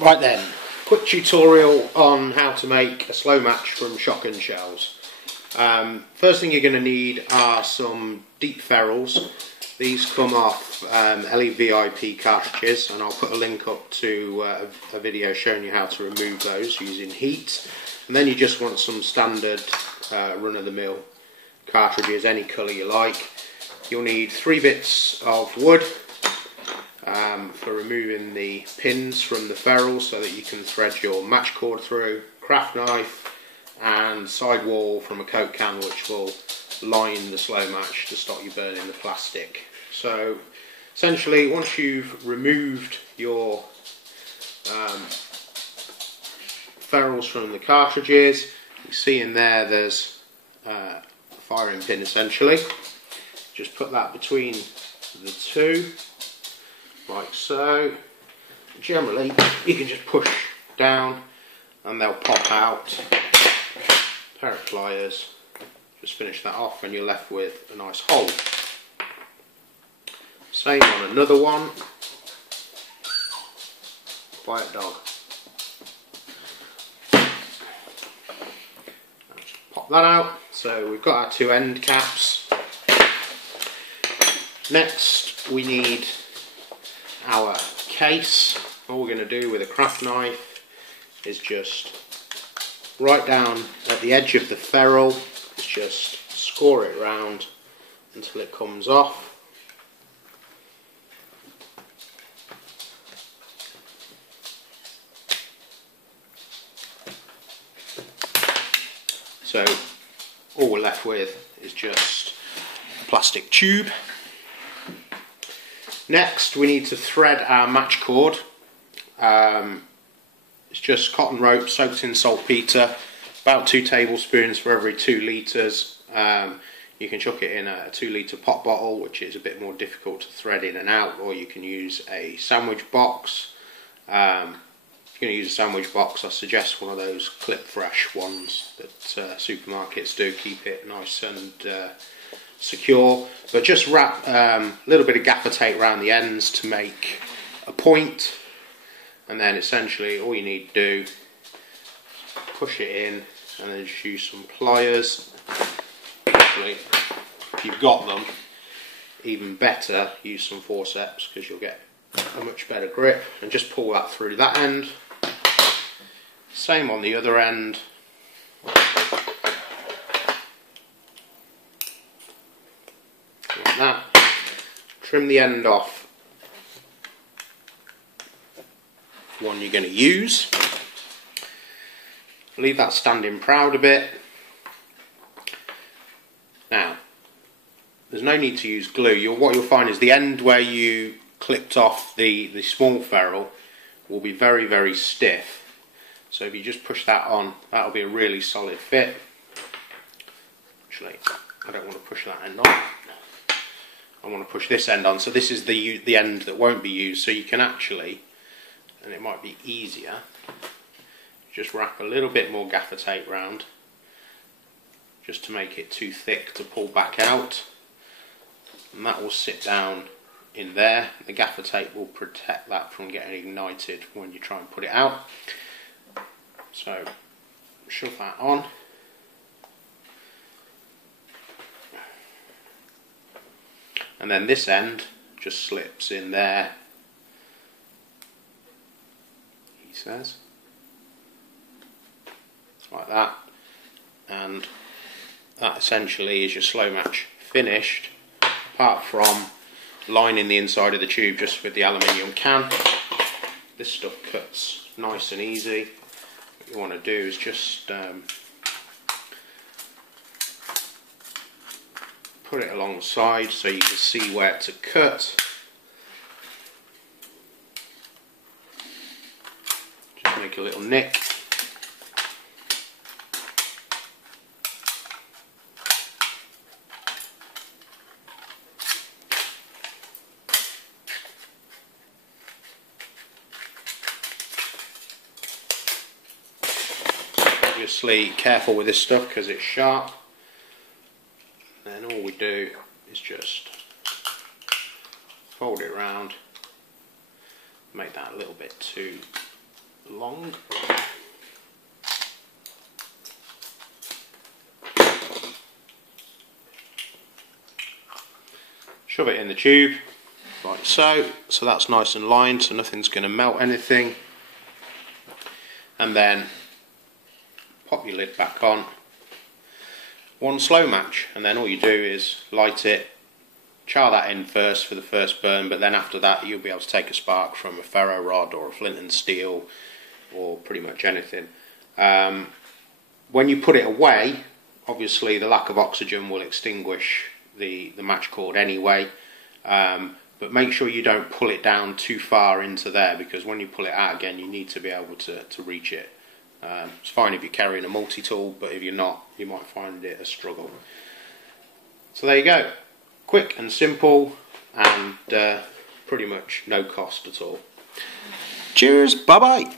Right then, quick tutorial on how to make a slow match from shotgun shells. First thing you're going to need are some deep ferrules. These come off LEVIP cartridges, and I'll put a link up to a video showing you how to remove those using heat. And then you just want some standard run-of-the-mill cartridges, any colour you like. You'll need 3 bits of wood for removing the pins from the ferrules so that you can thread your match cord through, craft knife and sidewall from a Coke can which will line the slow match to stop you burning the plastic. So essentially, once you've removed your ferrules from the cartridges, you see in there's a firing pin essentially. Just put that between the two, like so. Generally you can just push down and they'll pop out. Pair of pliers, just finish that off and you're left with a nice hole. Same on another one. Quiet dog. Just pop that out. So we've got our 2 end caps. Next we need our case. All we're going to do with a craft knife is just right down at the edge of the ferrule, is just score it round until it comes off. So all we're left with is just a plastic tube. Next we need to thread our match cord. It's just cotton rope soaked in saltpeter, about 2 tablespoons for every 2 litres. You can chuck it in a 2 litre pop bottle, which is a bit more difficult to thread in and out, or you can use a sandwich box. If you're going to use a sandwich box, I suggest one of those clip fresh ones that supermarkets do, keep it nice and secure. But just wrap a little bit of gaffer tape around the ends to make a point, and then essentially all you need to do, push it in and then just use some pliers. Actually, if you've got them, even better, use some forceps because you'll get a much better grip, and just pull that through that end. Same on the other end. Like that. Trim the end off one you're going to use. Leave that standing proud a bit. Now, there's no need to use glue. What you'll find is the end where you clipped off the small ferrule will be very, very stiff. So if you just push that on, that'll be a really solid fit. Actually, I don't want to push that end on. I want to push this end on. So this is the end that won't be used. So you can actually, and it might be easier, just wrap a little bit more gaffer tape round, just to make it too thick to pull back out, and that will sit down in there. The gaffer tape will protect that from getting ignited when you try and put it out. So shove that on. And then this end just slips in there, he says, like that, and that essentially is your slow match finished, apart from lining the inside of the tube just with the aluminium can. This stuff cuts nice and easy. What you want to do is just put it along the side so you can see where to cut. Just make a little nick. Obviously careful with this stuff because it's sharp. Then all we do is just fold it around, make that a little bit too long. Shove it in the tube, like so. So that's nice and lined, so nothing's going to melt anything. And then pop your lid back on. One slow match, and then all you do is light it, char that in first for the first burn, but then after that you'll be able to take a spark from a ferro rod or a flint and steel or pretty much anything. When you put it away, obviously the lack of oxygen will extinguish the match cord anyway, but make sure you don't pull it down too far into there, because when you pull it out again you need to be able to reach it. It's fine if you're carrying a multi-tool, but if you're not, you might find it a struggle. So there you go, quick and simple, and pretty much no cost at all. Cheers, bye bye.